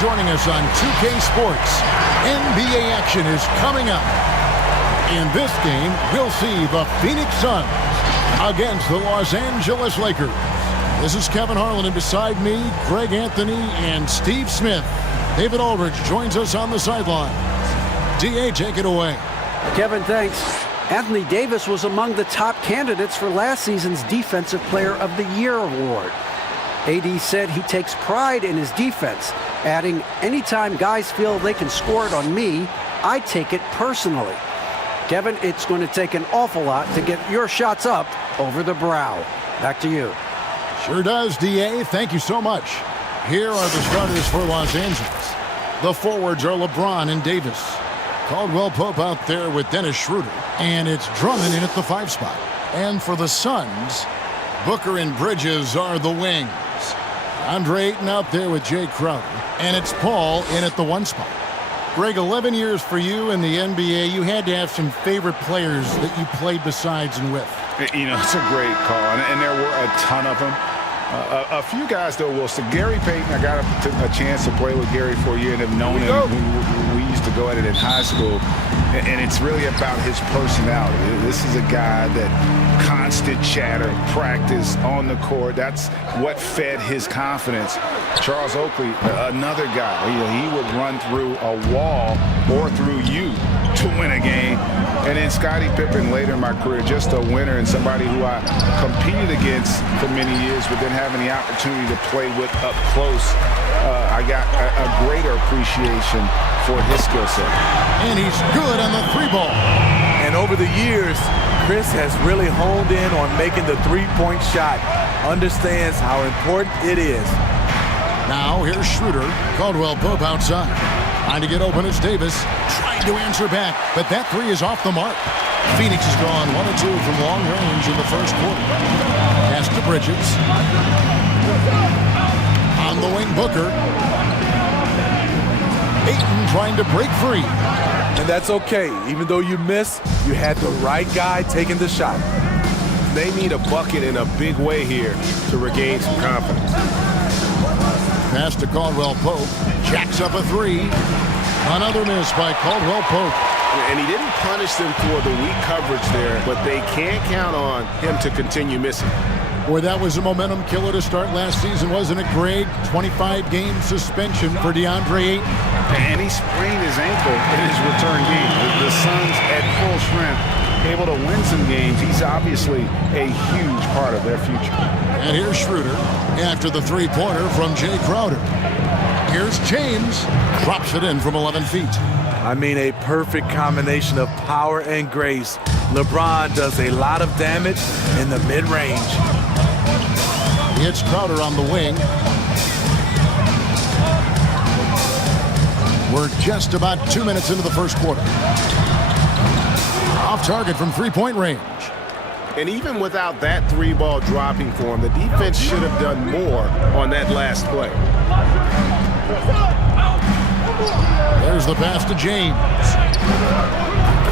joining us on 2K Sports. NBA action is coming up. In this game, we'll see the Phoenix Suns against the Los Angeles Lakers. This is Kevin Harlan, and beside me, Greg Anthony and Steve Smith. David Aldridge joins us on the sideline. D.A., take it away. Kevin, thanks. Anthony Davis was among the top candidates for last season's Defensive Player of the Year award. AD said he takes pride in his defense, adding, anytime guys feel they can score it on me, I take it personally. Kevin, it's going to take an awful lot to get your shots up over the brow. Back to you. Sure does, D.A. Thank you so much. Here are the starters for Los Angeles. The forwards are LeBron and Davis. Caldwell Pope out there with Dennis Schroeder. And it's Drummond in at the 5 spot. And for the Suns, Booker and Bridges are the wings. Andre Ayton out there with Jay Crowder. And it's Paul in at the 1 spot. Greg, 11 years for you in the NBA. You had to have some favorite players that you played besides and with. You know, it's a great call, and there were a ton of them. A few guys, though, Wilson. Gary Payton, I got a chance to play with Gary for a year and have known him. We used to go at it in high school, and it's really about his personality. This is a guy that constant chatter, practice on the court. That's what fed his confidence. Charles Oakley, another guy. He would run through a wall or through you to win a game. And then Scottie Pippen later in my career, just a winner and somebody who I competed against for many years, but then having the opportunity to play with up close, I got a greater appreciation for his skill set. And he's good on the 3 ball. And over the years, Chris has really honed in on making the 3-point shot, understands how important it is. Now here's Schroeder. Caldwell Pope outside. Trying to get open is Davis. Trying to answer back, but that 3 is off the mark. Phoenix has gone 1 of 2 from long range in the first quarter. Pass to Bridges. On the wing, Booker. Ayton trying to break free. And that's okay. Even though you miss, you had the right guy taking the shot. They need a bucket in a big way here to regain some confidence. Pass to Caldwell Pope. Jacks up a 3. Another miss by Caldwell Pope. And he didn't punish them for the weak coverage there, but they can't count on him to continue missing. Boy, that was a momentum killer to start last season, wasn't it, Greg? 25-game suspension for DeAndre Ayton. And he sprained his ankle in his return game. The Suns at full strength, able to win some games. He's obviously a huge part of their future. And here's Schroeder after the 3-pointer from Jay Crowder. Here's James. Drops it in from 11 feet. I mean, a perfect combination of power and grace. LeBron does a lot of damage in the mid-range. It's Crowder on the wing. We're just about 2 minutes into the first quarter. Off target from 3-point range. And even without that 3-ball dropping for him, the defense should have done more on that last play. There's the pass to James.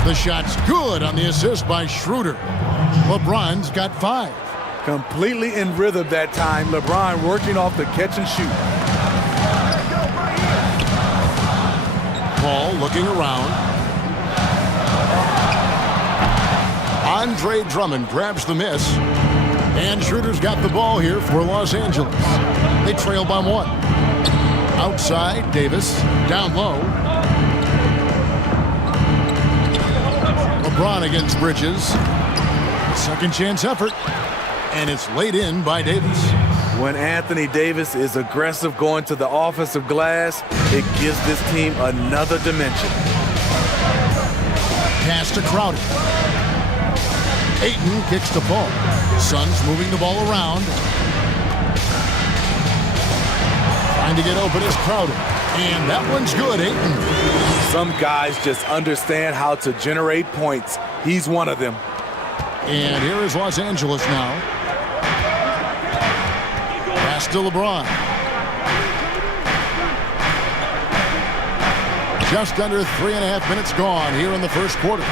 The shot's good on the assist by Schroeder. LeBron's got 5. Completely in rhythm that time. LeBron working off the catch and shoot. Paul looking around. Andre Drummond grabs the miss. And Schroeder's got the ball here for Los Angeles. They trail by 1. Outside, Davis. Down low. LeBron against Bridges. Second chance effort. And it's laid in by Davis. When Anthony Davis is aggressive going to the offensive glass, it gives this team another dimension. Pass to Crowder. Ayton kicks the ball. Suns moving the ball around. Trying to get open is Crowder. And that one's good, Ayton. Some guys just understand how to generate points. He's one of them. And here is Los Angeles now. Pass to LeBron. Just under 3.5 minutes gone here in the first quarter.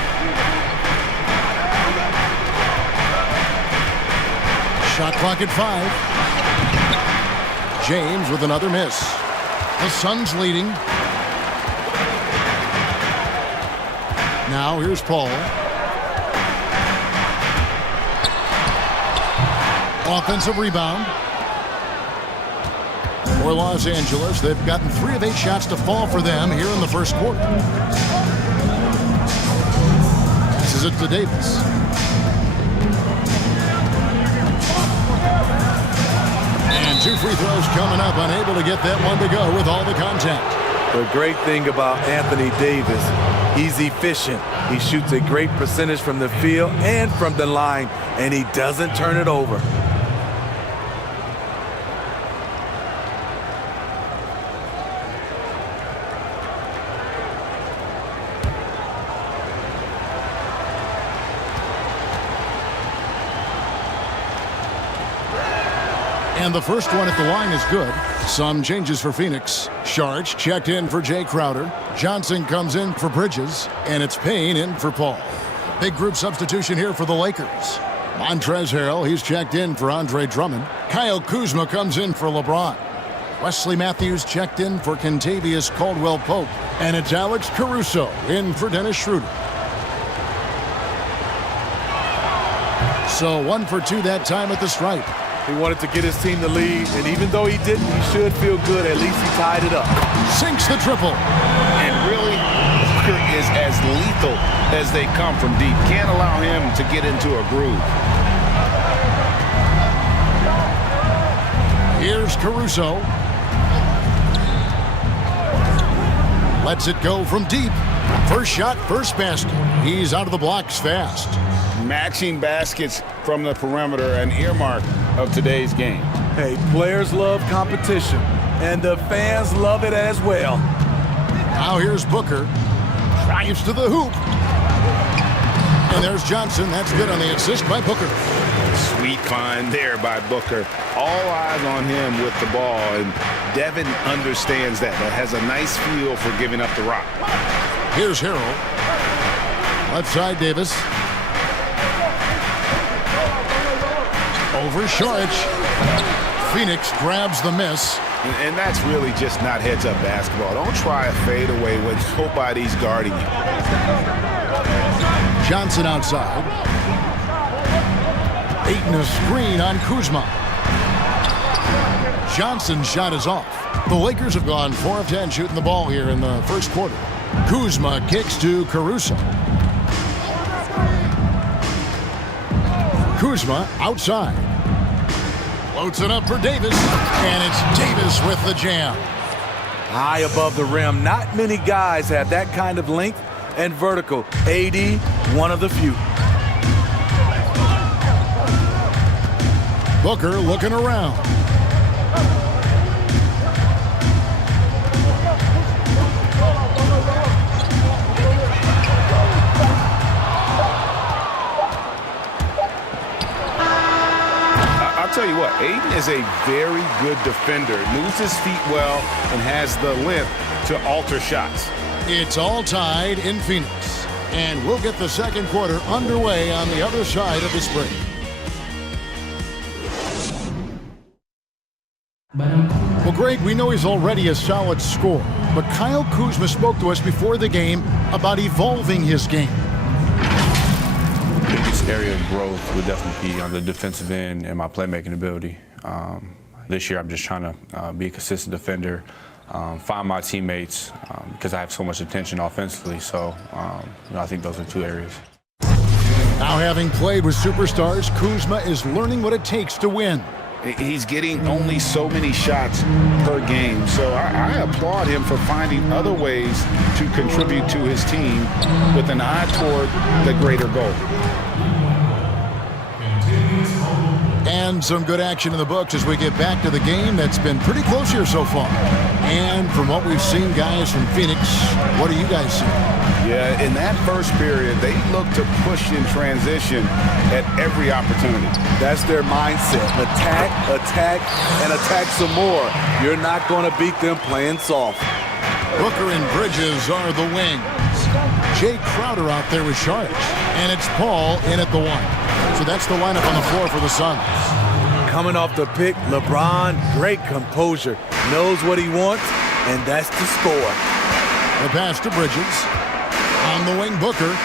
Shot clock at 5. James with another miss. The Suns leading. Now here's Paul. Offensive rebound. For Los Angeles, they've gotten 3 of 8 shots to fall for them here in the first quarter. Passes it to Davis. And 2 free throws coming up, unable to get that one to go with all the contact. The great thing about Anthony Davis, he's efficient. He shoots a great percentage from the field and from the line, and he doesn't turn it over. And the first one at the line is good. Some changes for Phoenix. Sharch checked in for Jay Crowder. Johnson comes in for Bridges. And it's Payne in for Paul. Big group substitution here for the Lakers. Montrezl Harrell, he's checked in for Andre Drummond. Kyle Kuzma comes in for LeBron. Wesley Matthews checked in for Kentavious Caldwell-Pope. And it's Alex Caruso in for Dennis Schroeder. So 1 for 2 that time at the stripe. He wanted to get his team the lead, and even though he didn't, he should feel good. At least he tied it up. Sinks the triple. And really, Booker is as lethal as they come from deep. Can't allow him to get into a groove. Here's Caruso. Lets it go from deep. First shot, first basket. He's out of the blocks fast. Matching baskets from the perimeter, an earmark of today's game. Hey, players love competition, and the fans love it as well. Now here's Booker. Drives to the hoop. And there's Johnson. That's good on the assist by Booker. Sweet find there by Booker. All eyes on him with the ball, and Devin understands that. That has a nice feel for giving up the rock. Here's Harrell. Left side, Davis. Over Sharch. Phoenix grabs the miss. And that's really just not heads-up basketball. Don't try a fadeaway when nobody's guarding you. Johnson outside. Ayton a screen on Kuzma. Johnson's shot is off. The Lakers have gone 4 of 10 shooting the ball here in the first quarter. Kuzma kicks to Caruso. Kuzma outside. Floats it up for Davis. And it's Davis with the jam. High above the rim. Not many guys have that kind of length and vertical. AD, one of the few. Booker looking around. I'll tell you what, Ayton is a very good defender. Moves his feet well and has the length to alter shots. It's all tied in Phoenix. And we'll get the second quarter underway on the other side of this break. Well, Greg, we know he's already a solid scorer, but Kyle Kuzma spoke to us before the game about evolving his game. The biggest area of growth would definitely be on the defensive end and my playmaking ability. This year, I'm just trying to be a consistent defender, find my teammates because I have so much attention offensively. So, I think those are 2 areas. Now, having played with superstars, Kuzma is learning what it takes to win. He's getting only so many shots per game, so I applaud him for finding other ways to contribute to his team with an eye toward the greater goal. And some good action in the books as we get back to the game that's been pretty close here so far. And from what we've seen, guys from Phoenix, what do you guys see? Yeah, in that first period, they look to push in transition at every opportunity. That's their mindset. Attack, attack, and attack some more. You're not going to beat them playing soft. Booker and Bridges are the wings. Jay Crowder out there with Sharch. And it's Paul in at the 1. So that's the lineup on the floor for the Suns. Coming off the pick, LeBron, great composure. Knows what he wants and that's to score. The pass to Bridges. On the wing, Booker.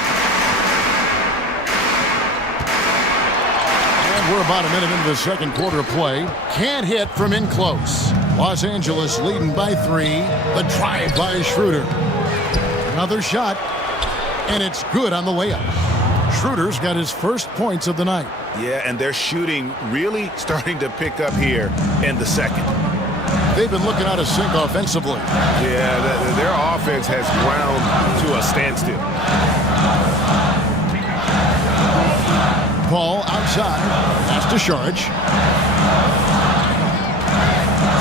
And we're about a minute into the second quarter of play. Can't hit from in close. Los Angeles leading by 3. The drive by Schroeder. Another shot, and it's good on the layup. Schroeder's got his first points of the night. Yeah, and their shooting really starting to pick up here in the second. They've been looking out of sync offensively. Yeah, their offense has ground to a standstill. Paul outside. Pass to Saric.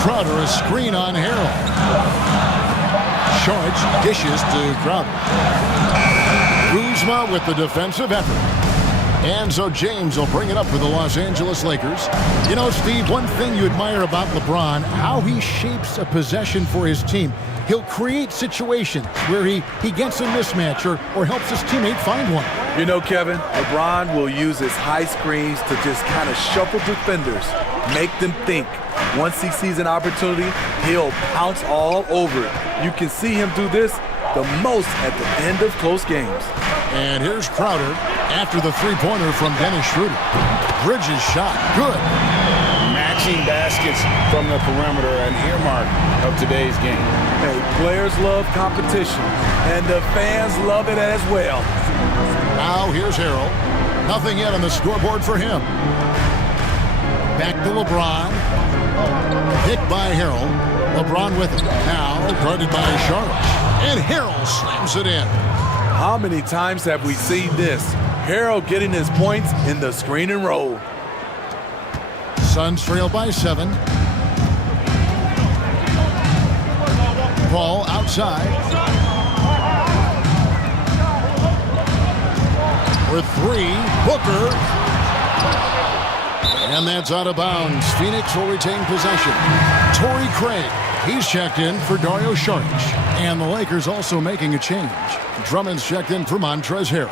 Crowder, a screen on Harrell. Saric dishes to Crowder. Kuzma with the defensive effort. And so James will bring it up for the Los Angeles Lakers. You know, Steve, one thing you admire about LeBron, how he shapes a possession for his team. He'll create situations where he gets a mismatch or helps his teammate find one. You know, Kevin, LeBron will use his high screens to just kind of shuffle defenders, make them think. Once he sees an opportunity, he'll pounce all over it. You can see him do this the most at the end of close games. And here's Crowder after the three-pointer from Dennis Schroeder. Bridges shot. Good. Matching baskets from the perimeter, an earmark of today's game. Hey, players love competition, and the fans love it as well. Now here's Harrell. Nothing yet on the scoreboard for him. Back to LeBron. Picked by Harrell. LeBron with it. Now guarded by Saric. And Harrell slams it in. How many times have we seen this? Harrell getting his points in the screen and roll. Suns trail by 7. Paul outside. For 3, Booker. And that's out of bounds. Phoenix will retain possession. Torrey Craig. He's checked in for Dario Saric. And the Lakers also making a change. Drummond's checked in for Montrezl Harrell.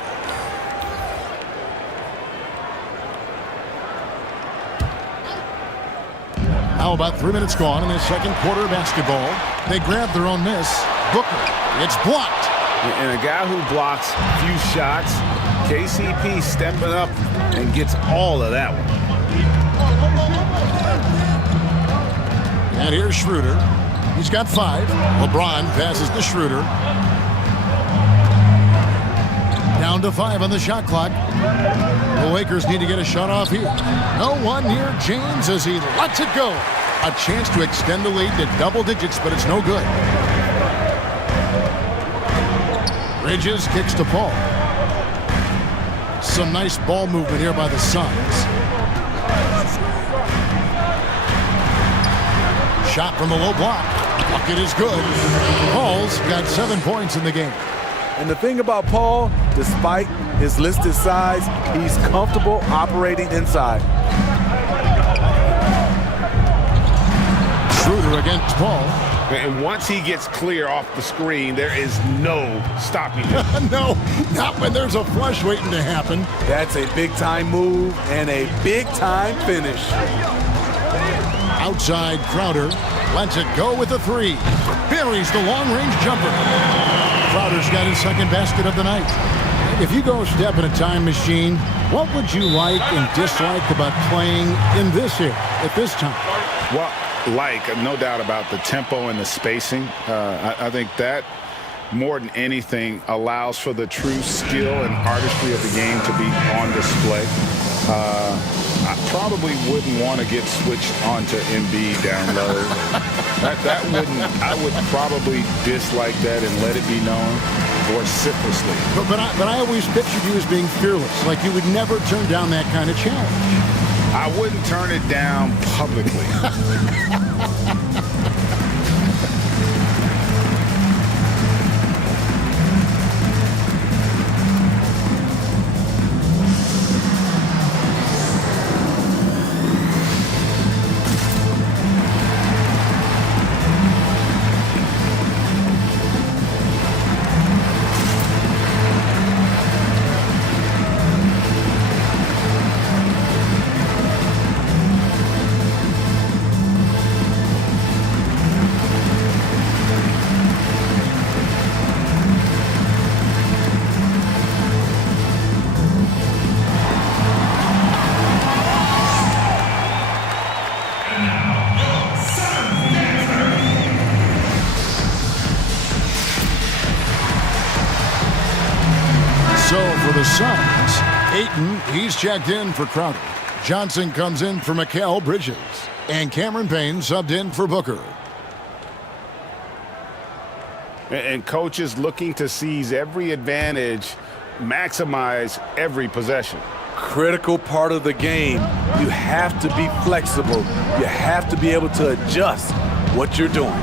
Now about 3 minutes gone in the second quarter of basketball. They grab their own miss. Booker. It's blocked. And a guy who blocks few shots, KCP stepping up and gets all of that one. And here's Schroeder. He's got 5. LeBron passes to Schroeder. Down to 5 on the shot clock. The Lakers need to get a shot off here. No one near James as he lets it go. A chance to extend the lead to double digits, but it's no good. Bridges kicks to Paul. Some nice ball movement here by the Suns. Shot from the low block. Bucket is good. Paul's got 7 points in the game. And the thing about Paul, despite his listed size, he's comfortable operating inside. Schroeder against Paul. And once he gets clear off the screen, there is no stopping him. No, not when there's a flush waiting to happen. That's a big-time move and a big-time finish. Outside Crowder lets it go with a 3. Buries the long-range jumper. Crowder's got his second basket of the night. If you go a step in a time machine, what would you like and dislike about playing in this era at this time? Well, no doubt about the tempo and the spacing. I think that more than anything allows for the true skill and artistry of the game to be on display. I probably wouldn't want to get switched onto Embiid down low. I would probably dislike that and let it be known vociferously. But I always pictured you as being fearless, like you would never turn down that kind of challenge. I wouldn't turn it down publicly. So for the Suns, Ayton, he's checked in for Crowder. Johnson comes in for Mikal Bridges. And Cameron Payne subbed in for Booker. And coaches looking to seize every advantage, maximize every possession. Critical part of the game. You have to be flexible. You have to be able to adjust what you're doing.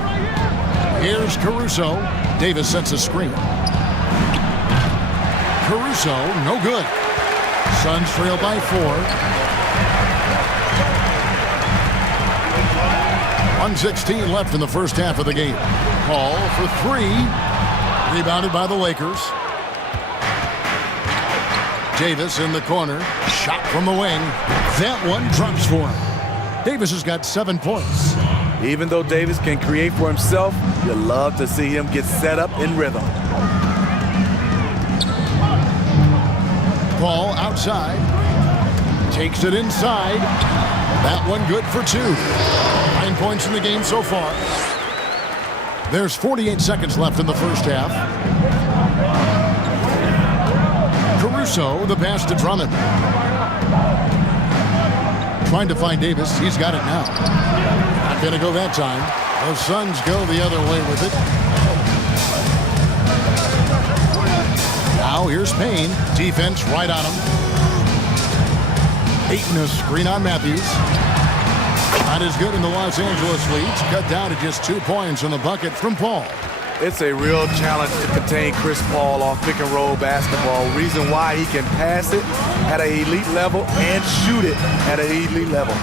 Here's Caruso. Davis sets a screen. Caruso, no good. Suns trail by 4. 1:16 left in the first half of the game. Paul for 3. Rebounded by the Lakers. Davis in the corner. Shot from the wing. That one drops for him. Davis has got 7 points. Even though Davis can create for himself, you love to see him get set up in rhythm. Paul outside. Takes it inside. That one good for 2. 9 points in the game so far. There's 48 seconds left in the first half. Caruso, the pass to Drummond. Trying to find Davis. He's got it now. Not going to go that time. The Suns go the other way with it. Now here's Payne. Defense right on him. Ayton a screen on Matthews. Not as good in the Los Angeles leads. Cut down to just 2 points on the bucket from Paul. It's a real challenge to contain Chris Paul off pick-and-roll basketball. Reason why he can pass it at an elite level and shoot it at an elite level.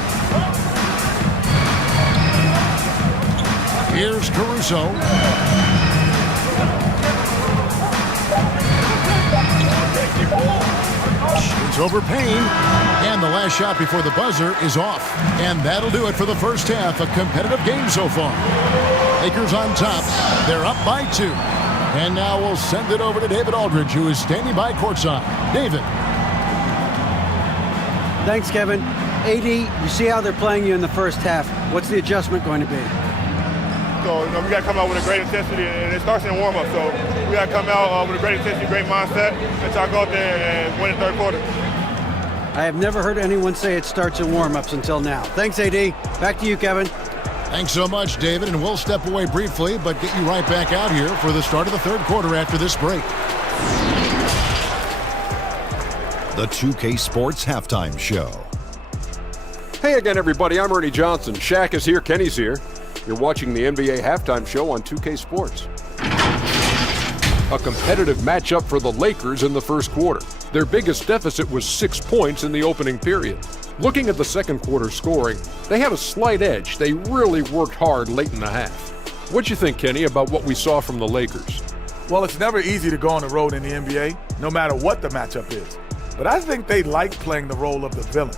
Here's Caruso. Shoots over Payne. And the last shot before the buzzer is off. And that'll do it for the first half. A competitive game so far. Lakers on top. They're up by 2. And now we'll send it over to David Aldridge, who is standing by courtside. David. Thanks, Kevin. AD, you see how they're playing you in the first half. What's the adjustment going to be? So, we got to come out with a great intensity, and it starts in the warm-up. So we got to come out with a great intensity, great mindset, and try to go out there and win the third quarter. I have never heard anyone say it starts in warm-ups until now. Thanks, AD. Back to you, Kevin. Thanks so much, David, and we'll step away briefly, but get you right back out here for the start of the third quarter after this break. The 2K Sports Halftime Show. Hey again, everybody. I'm Ernie Johnson. Shaq is here. Kenny's here. You're watching the NBA Halftime Show on 2K Sports. A competitive matchup for the Lakers in the first quarter. Their biggest deficit was 6 points in the opening period. Looking at the second quarter scoring, they had a slight edge. They really worked hard late in the half. What'd you think, Kenny, about what we saw from the Lakers? Well, it's never easy to go on the road in the NBA, no matter what the matchup is. But I think they like playing the role of the villain.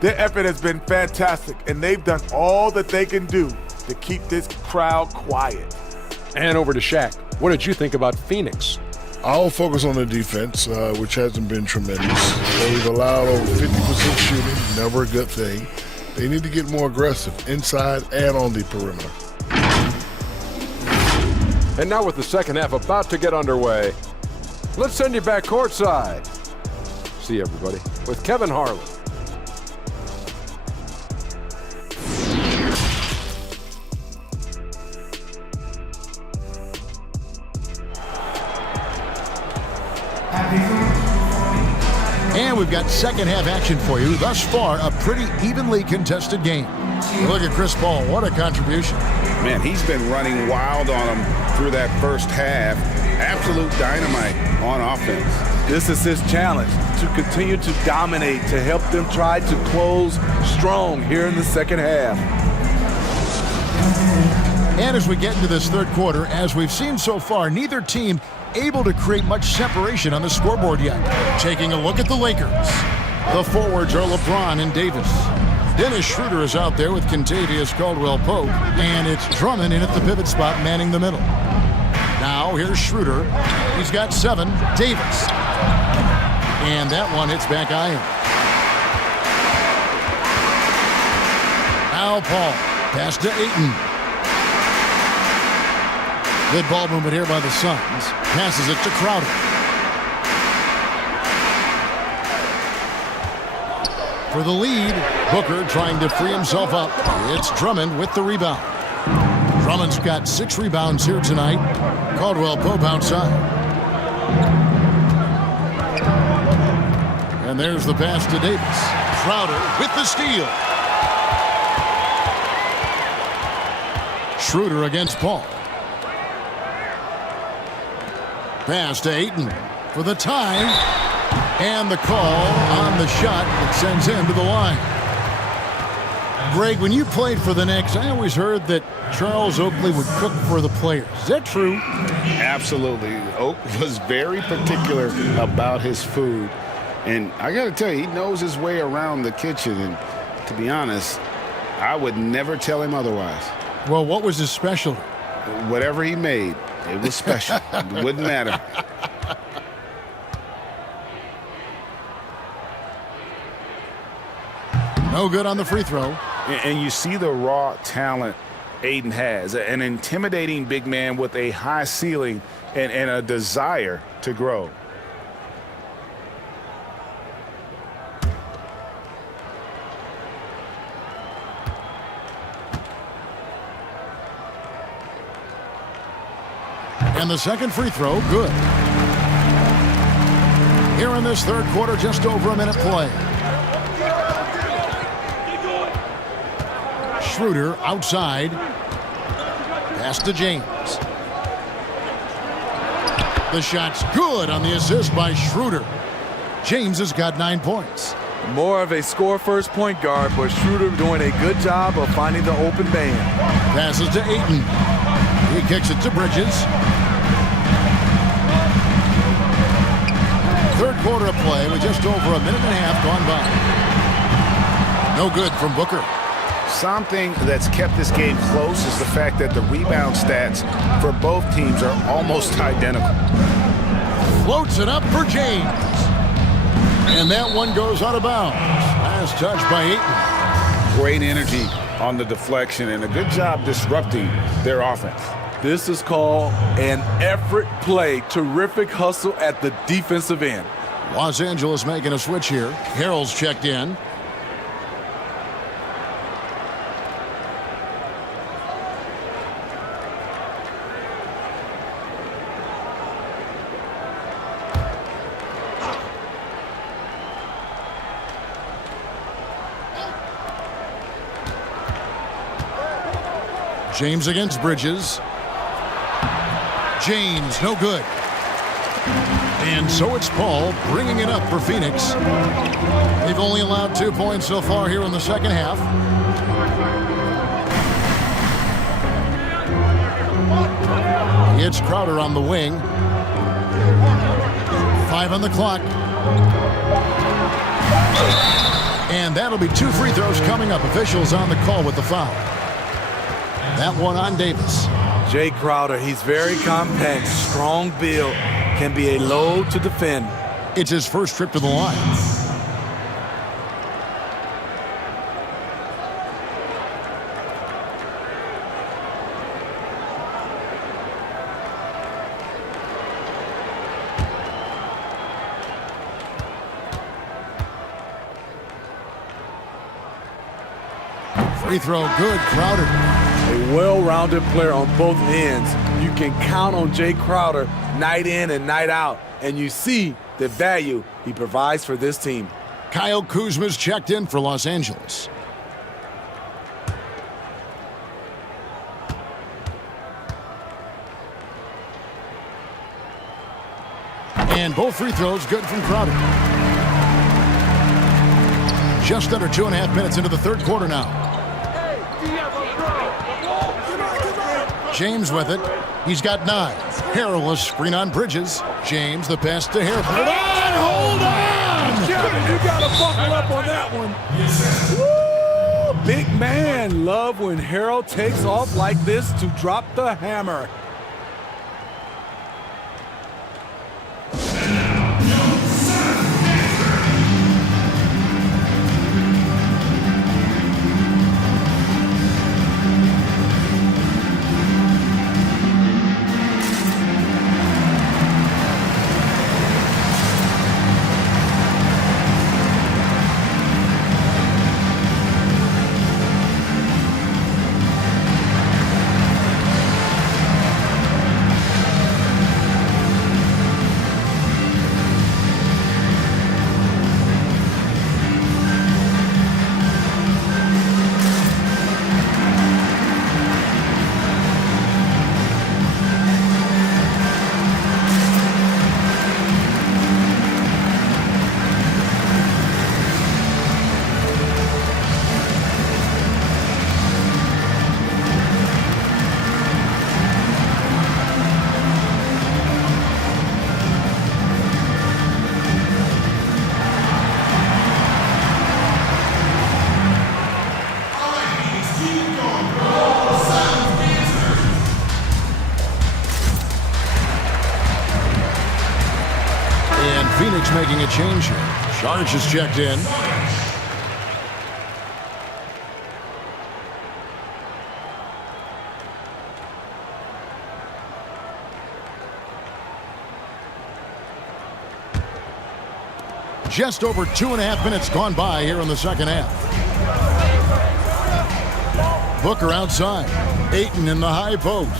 Their effort has been fantastic, and they've done all that they can do to keep this crowd quiet. And over to Shaq. What did you think about Phoenix? I'll focus on the defense, which hasn't been tremendous. They've allowed over 50% shooting, never a good thing. They need to get more aggressive inside and on the perimeter. And now with the second half about to get underway, let's send you back courtside. See you, everybody, with Kevin Harlan. And we've got second half action for you. Thus far, a pretty evenly contested game. Look at Chris Paul. What a contribution. Man, he's been running wild on him through that first half. Absolute dynamite on offense. This is his challenge, to continue to dominate, to help them try to close strong here in the second half. And as we get into this third quarter, as we've seen so far, neither team able to create much separation on the scoreboard yet. Taking a look at the Lakers. The forwards are LeBron and Davis. Dennis Schroeder is out there with Kentavious Caldwell-Pope, and it's Drummond in at the pivot spot manning the middle. Now here's Schroeder. He's got 7. Davis. And that one hits back iron. Now Paul. Pass to Ayton. Good ball movement here by the Suns. Passes it to Crowder. for the lead. Booker trying to free himself up. It's Drummond with the rebound. Drummond's got 6 rebounds here tonight. Caldwell Pope outside. And there's the pass to Davis. Crowder with the steal. Schroeder against Paul. Pass to Ayton for the tie. And the call on the shot that sends him to the line. Greg, when you played for the Knicks, I always heard that Charles Oakley would cook for the players. Is that true? Absolutely. Oak was very particular about his food. And I got to tell you, he knows his way around the kitchen. And to be honest, I would never tell him otherwise. Well, what was his specialty? Whatever he made, it was special. It wouldn't matter. No good on the free throw. And you see the raw talent Ayton has. An intimidating big man with a high ceiling and a desire to grow. And the second free throw, good. Here in this third quarter, just over a minute play. Schroeder outside. Pass to James. The shot's good on the assist by Schroeder. James has got 9 points. More of a score-first point guard, but Schroeder doing a good job of finding the open man. Passes to Ayton. He kicks it to Bridges. Third quarter of play with just over a minute and a half gone by. No good from Booker. Something that's kept this game close is the fact that the rebound stats for both teams are almost identical. Floats it up for James. And that one goes out of bounds. Last touch by Ayton. Great energy on the deflection and a good job disrupting their offense. This is called an effort play. Terrific hustle at the defensive end. Los Angeles making a switch here. Harrell's checked in. James against Bridges. James, no good. And so it's Paul bringing it up for Phoenix. They've only allowed 2 points so far here in the second half. It's Crowder on the wing. 5 on the clock. And that'll be 2 free throws coming up. Officials on the call with the foul. That one on Davis. Jay Crowder, he's very compact, strong build, can be a load to defend. It's his first trip to the line. Free throw good, Crowder. A well-rounded player on both ends. You can count on Jay Crowder night in and night out, and you see the value he provides for this team. Kyle Kuzma's checked in for Los Angeles. And both free throws good from Crowder. Just under 2.5 minutes into the third quarter now. James with it. He's got 9. Harrell a screen on Bridges. James the pass to Harrell. Hold on! You gotta buckle up on that one. Woo! Big man. Love when Harrell takes off like this to drop the hammer. Phoenix making a change here. Saric is checked in. Just over 2.5 minutes gone by here in the second half. Booker outside. Ayton in the high post.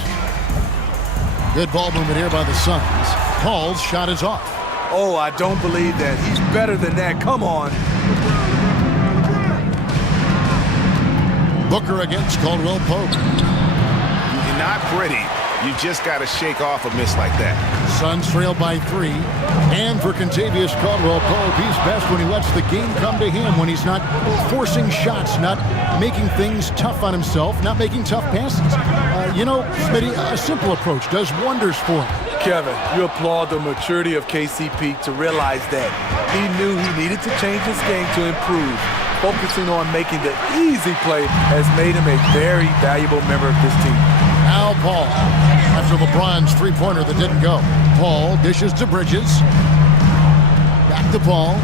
Good ball movement here by the Suns. Paul's shot is off. Oh, I don't believe that. He's better than that. Come on. Booker against Caldwell Pope. Not pretty. You just got to shake off a miss like that. Suns trail by 3. And for Kentavious Caldwell-Pope, he's best when he lets the game come to him, when he's not forcing shots, not making things tough on himself, not making tough passes. Smitty, a simple approach does wonders for him. Kevin, you applaud the maturity of KCP to realize that he knew he needed to change his game to improve. Focusing on making the easy play has made him a very valuable member of this team. Al Paul, after LeBron's three-pointer that didn't go. Paul dishes to Bridges. Back to Paul.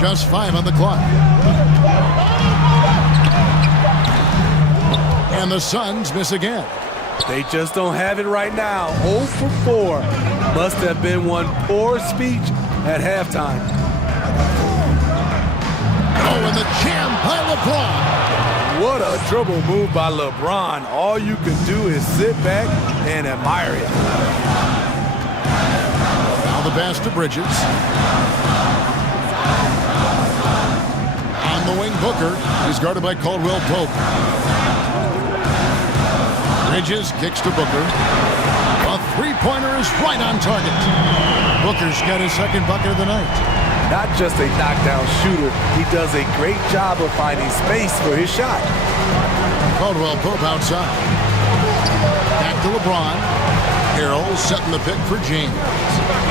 Just 5 on the clock. And the Suns miss again. They just don't have it right now. 0 for 4. Must have been one poor speech at halftime. Oh, and the jam by LeBron. What a dribble move by LeBron. All you can do is sit back and admire it. Now the pass to Bridges. On the wing, Booker. He's guarded by Caldwell Pope. Bridges kicks to Booker. A three-pointer is right on target. Booker's got his second bucket of the night. Not just a knockdown shooter, he does a great job of finding space for his shot. Caldwell Pope outside. Back to LeBron. Harrell setting the pick for James.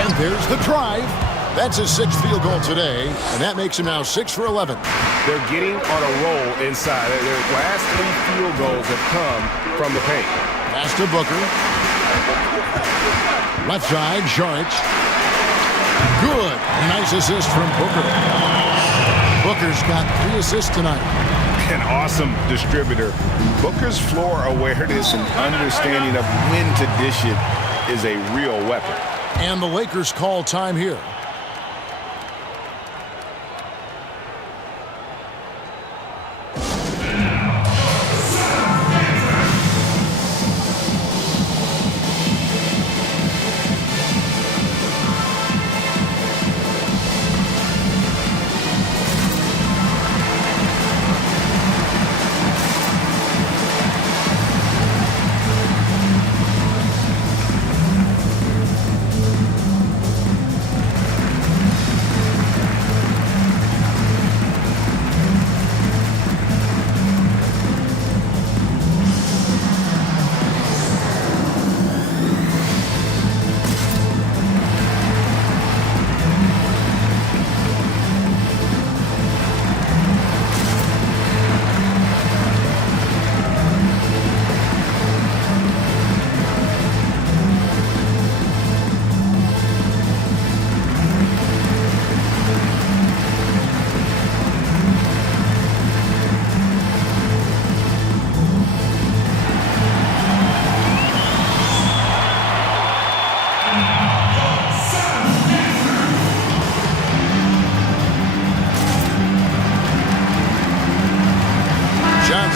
And there's the drive. That's his 6th field goal today, and that makes him now 6 for 11. They're getting on a roll inside. Their last 3 field goals have come from the paint. Pass to Booker. Left side, Saric. Good. A nice assist from Booker. Booker's got 3 assists tonight. An awesome distributor. Booker's floor awareness and understanding of when to dish it is a real weapon. And the Lakers call time here.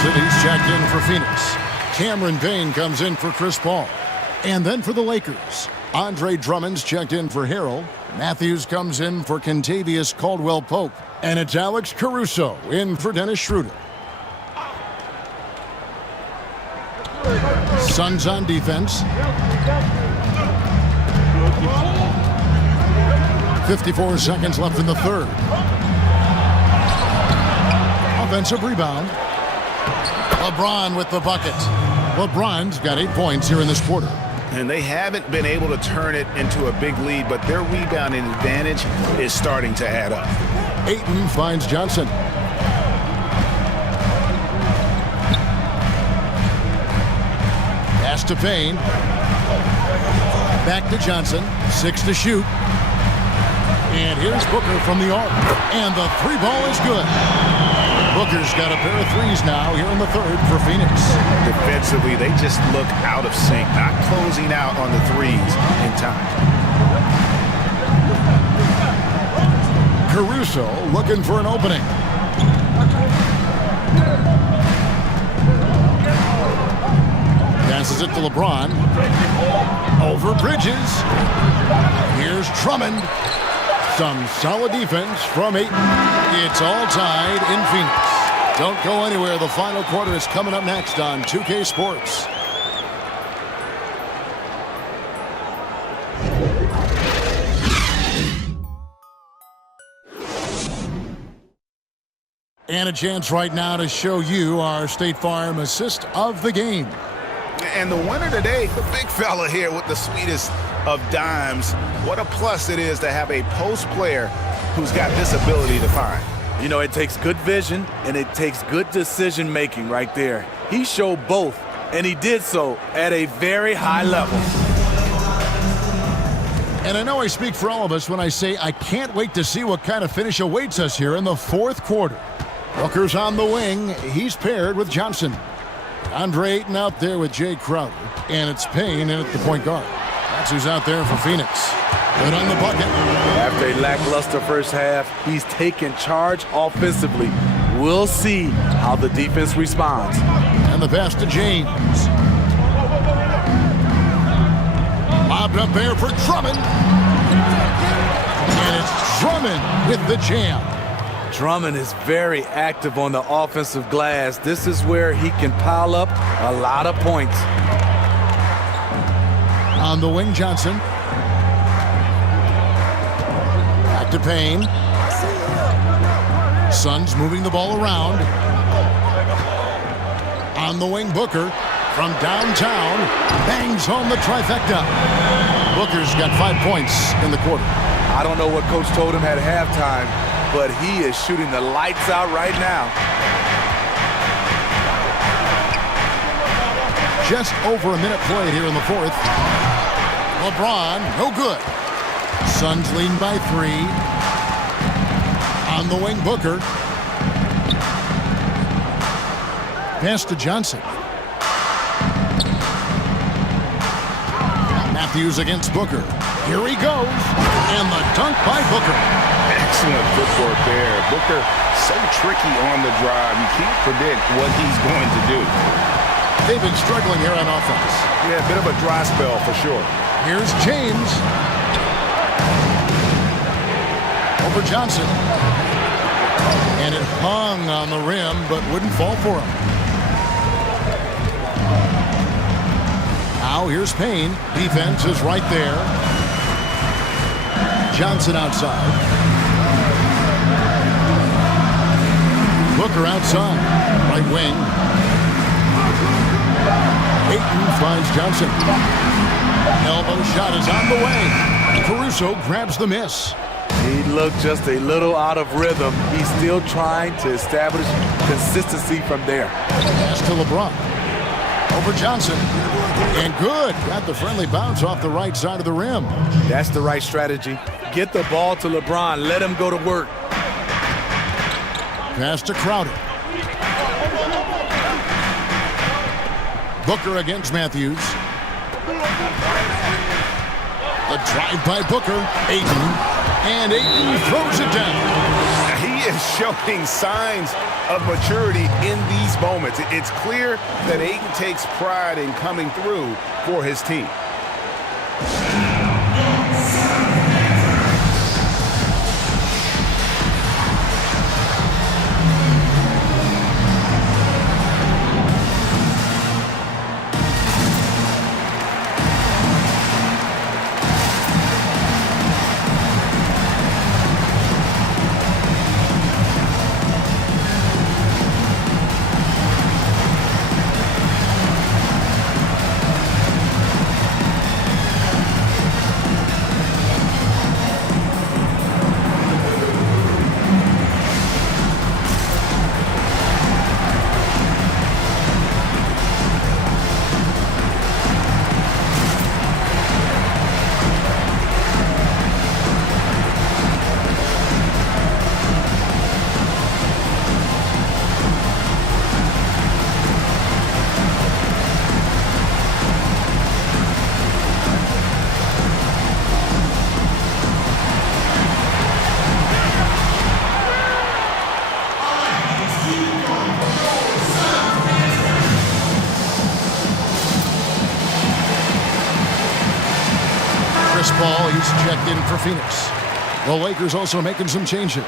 He's checked in for Phoenix. Cameron Payne comes in for Chris Paul. And then for the Lakers, Andre Drummond's checked in for Harrell. Matthews comes in for Kentavious Caldwell-Pope. And it's Alex Caruso in for Dennis Schroeder. Suns on defense. 54 seconds left in the third. Offensive rebound. LeBron with the bucket. LeBron's got 8 points here in this quarter. And they haven't been able to turn it into a big lead, but their rebounding advantage is starting to add up. Ayton finds Johnson. Pass Pass to Payne. Back to Johnson. 6 to shoot. And here's Booker from the arc. And the three ball is good. Booker's got a pair of threes now here in the third for Phoenix. Defensively, they just look out of sync, not closing out on the threes in time. Caruso looking for an opening. Passes it to LeBron. Over Bridges. Here's Drummond. Some solid defense from Ayton. It's all tied in Phoenix. Don't go anywhere. The final quarter is coming up next on 2K Sports. And a chance right now to show you our State Farm assist of the game. And the winner today, the big fella here with the sweetest of dimes. What a plus it is to have a post player who's got this ability to find. You know, it takes good vision and it takes good decision making right there. He showed both, and he did so at a very high level. And I know I speak for all of us when I say I can't wait to see what kind of finish awaits us here in the fourth quarter. Booker's on the wing. He's paired with Johnson. Andre Ayton out there with Jay Crowder. And it's Payne in at the point guard. That's who's out there for Phoenix. Good on the bucket. After a lackluster first half, he's taken charge offensively. We'll see how the defense responds. And the pass to James. Lobbed up there for Drummond. And it's Drummond with the jam. Drummond is very active on the offensive glass. This is where he can pile up a lot of points. On the wing, Johnson. Back to Payne. Suns moving the ball around. On the wing, Booker from downtown bangs home the trifecta. Booker's got 5 points in the quarter. I don't know what Coach told him at halftime, but he is shooting the lights out right now. Just over a minute played here in the fourth. LeBron, no good. Suns leading by 3. On the wing, Booker. Pass to Johnson. Matthews against Booker. Here he goes. And the dunk by Booker. Excellent footwork there. Booker, so tricky on the drive. You can't predict what he's going to do. They've been struggling here on offense. Yeah, a bit of a dry spell for sure. Here's James. Over Johnson. And it hung on the rim, but wouldn't fall for him. Now here's Payne. Defense is right there. Johnson outside. Booker outside. Right wing. Ayton finds Johnson. Elbow shot is on the way. Caruso grabs the miss. He looked just a little out of rhythm. He's still trying to establish consistency from there. Pass to LeBron. Over Johnson. And good. Got the friendly bounce off the right side of the rim. That's the right strategy. Get the ball to LeBron. Let him go to work. Pass to Crowder. Booker against Matthews. A drive by Booker. Ayton. And Ayton throws it down. He is showing signs of maturity in these moments. It's clear that Ayton takes pride in coming through for his team. Chris Paul, he's checked in for Phoenix. The Lakers also making some changes.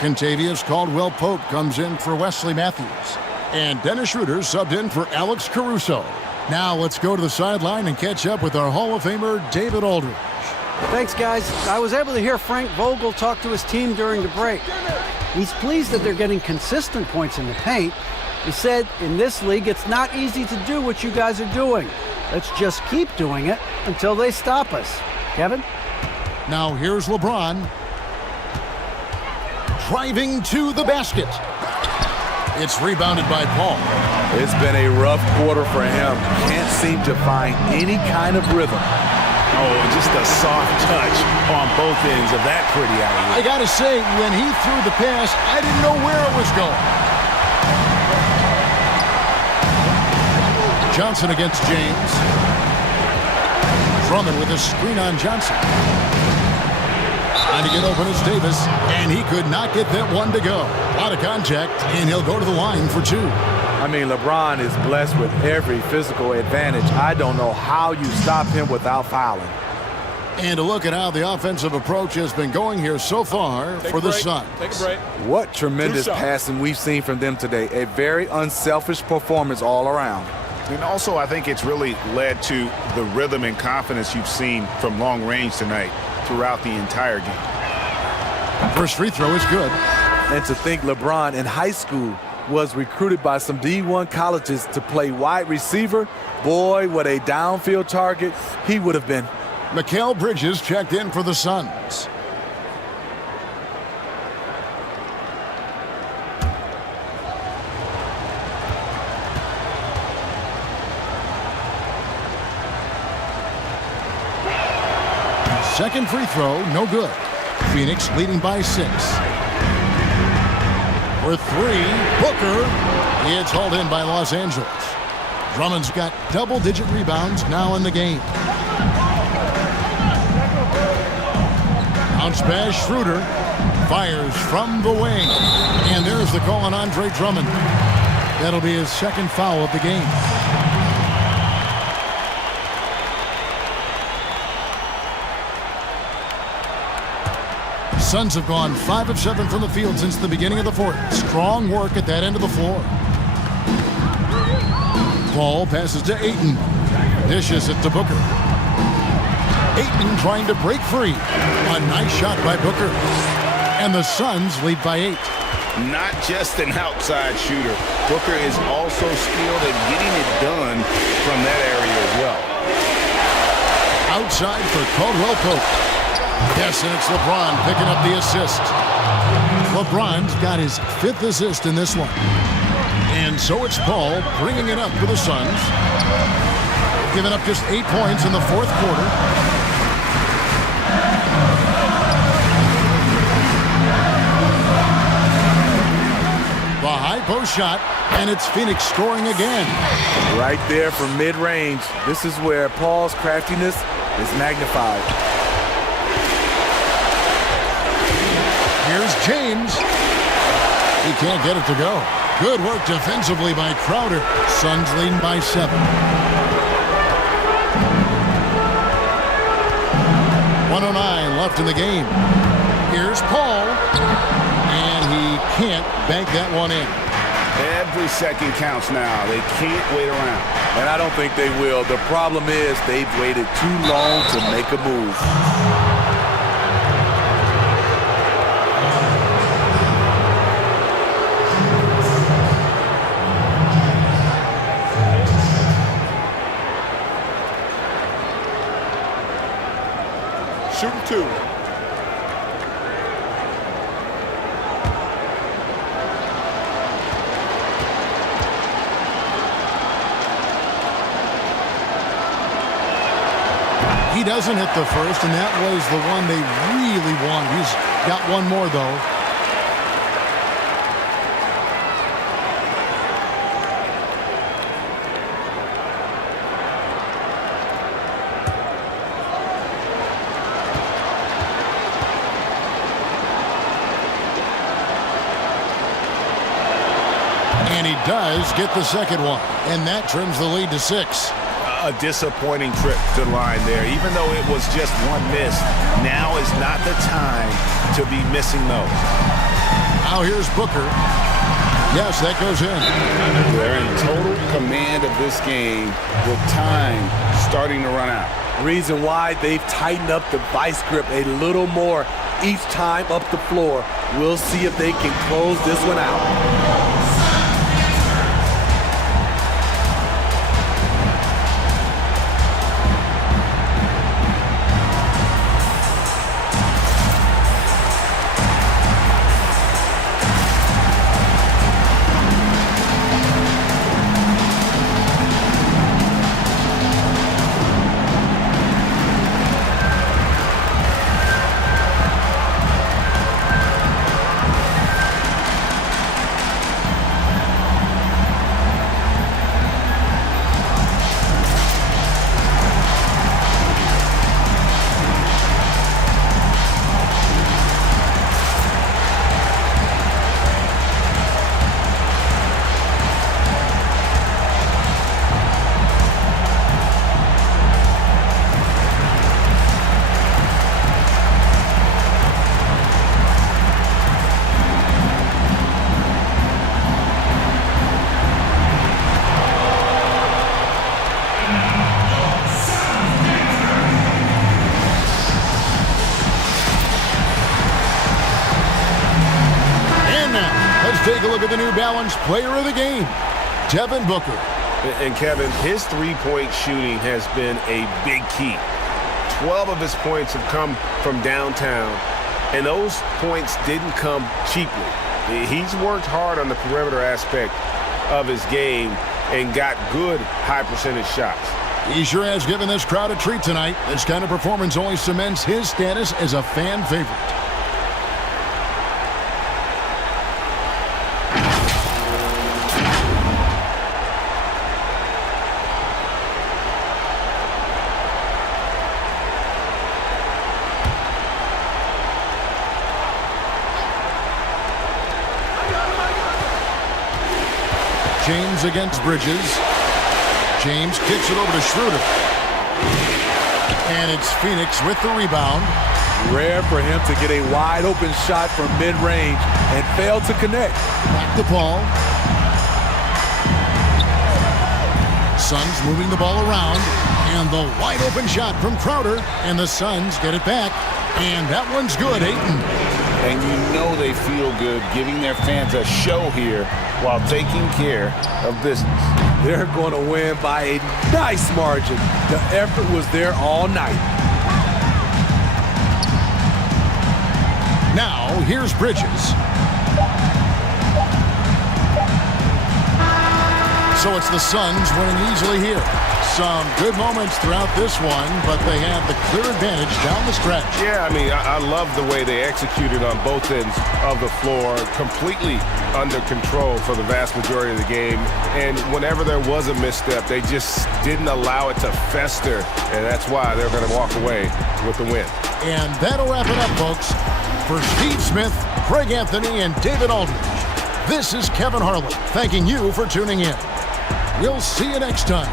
Kentavious Caldwell-Pope comes in for Wesley Matthews. And Dennis Schroeder subbed in for Alex Caruso. Now let's go to the sideline and catch up with our Hall of Famer, David Aldridge. Thanks, guys. I was able to hear Frank Vogel talk to his team during the break. He's pleased that they're getting consistent points in the paint. He said, in this league, it's not easy to do what you guys are doing. Let's just keep doing it until they stop us. Kevin? Now here's LeBron. Driving to the basket. It's rebounded by Paul. It's been a rough quarter for him. Can't seem to find any kind of rhythm. Oh, just a soft touch on both ends of that pretty alley. I gotta say, when he threw the pass, I didn't know where it was going. Johnson against James. Drummond with a screen on Johnson. Trying to get open is Davis, and he could not get that one to go. A lot of contact, and he'll go to the line for two. I mean, LeBron is blessed with every physical advantage. I don't know how you stop him without fouling. And a look at how the offensive approach has been going here so far for the Suns. Take a break. What tremendous passing we've seen from them today. A very unselfish performance all around. And also, I think it's really led to the rhythm and confidence you've seen from long range tonight throughout the entire game. First free throw is good. And to think LeBron in high school was recruited by some D1 colleges to play wide receiver. Boy, what a downfield target he would have been. Mikal Bridges checked in for the Suns. Second free throw, no good. Phoenix leading by 6. For 3, Booker. It's hauled in by Los Angeles. Drummond's got double-digit rebounds now in the game. Bounce pass, Schroeder fires from the wing. And there's the call on Andre Drummond. That'll be his second foul of the game. Suns have gone 5 of 7 from the field since the beginning of the fourth. Strong work at that end of the floor. Paul passes to Ayton. Dishes it to Booker. Ayton trying to break free. A nice shot by Booker. And the Suns lead by 8. Not just an outside shooter. Booker is also skilled at getting it done from that area as well. Outside for Caldwell-Pope. Yes, and it's LeBron picking up the assist. LeBron's got his 5th assist in this one. And so it's Paul bringing it up for the Suns. Giving up just 8 points in the fourth quarter. The high post shot, and it's Phoenix scoring again. Right there from mid-range. This is where Paul's craftiness is magnified. Here's James. He can't get it to go. Good work defensively by Crowder. Suns leading by 7. 1:09 left in the game. Here's Paul. And he can't bank that one in. Every second counts now. They can't wait around. And I don't think they will. The problem is they've waited too long to make a move. Shooting 2. He doesn't hit the first, and that was the one they really wanted. He's got one more, though. And he does get the second one, and that trims the lead to 6. a disappointing trip to the line there. Even though it was just one miss, now is not the time to be missing those. Now here's Booker. Yes, that goes in. They're in total command of this game with time starting to run out. Reason why they've tightened up the vice grip a little more each time up the floor. We'll see if they can close this one out. Take a look at the New Balance player of the game, Devin Booker. And Kevin, his three-point shooting has been a big key. 12 of his points have come from downtown, and those points didn't come cheaply. He's worked hard on the perimeter aspect of his game and got good high-percentage shots. He sure has given this crowd a treat tonight. This kind of performance only cements his status as a fan favorite. James against Bridges. James kicks it over to Schroeder. And it's Phoenix with the rebound. Rare for him to get a wide open shot from mid-range and fail to connect. Back to Paul. Suns moving the ball around. And the wide open shot from Crowder. And the Suns get it back. And that one's good, Ayton. And you know they feel good giving their fans a show here while taking care of business. They're going to win by a nice margin. The effort was there all night. Now, here's Bridges. So it's the Suns winning easily here. Some good moments throughout this one, but they had the clear advantage down the stretch. Yeah, I mean, I love the way they executed on both ends of the floor, completely under control for the vast majority of the game. And whenever there was a misstep, they just didn't allow it to fester, and that's why they're going to walk away with the win. And that'll wrap it up, folks. For Steve Smith, Craig Anthony, and David Aldridge, this is Kevin Harlan thanking you for tuning in. We'll see you next time.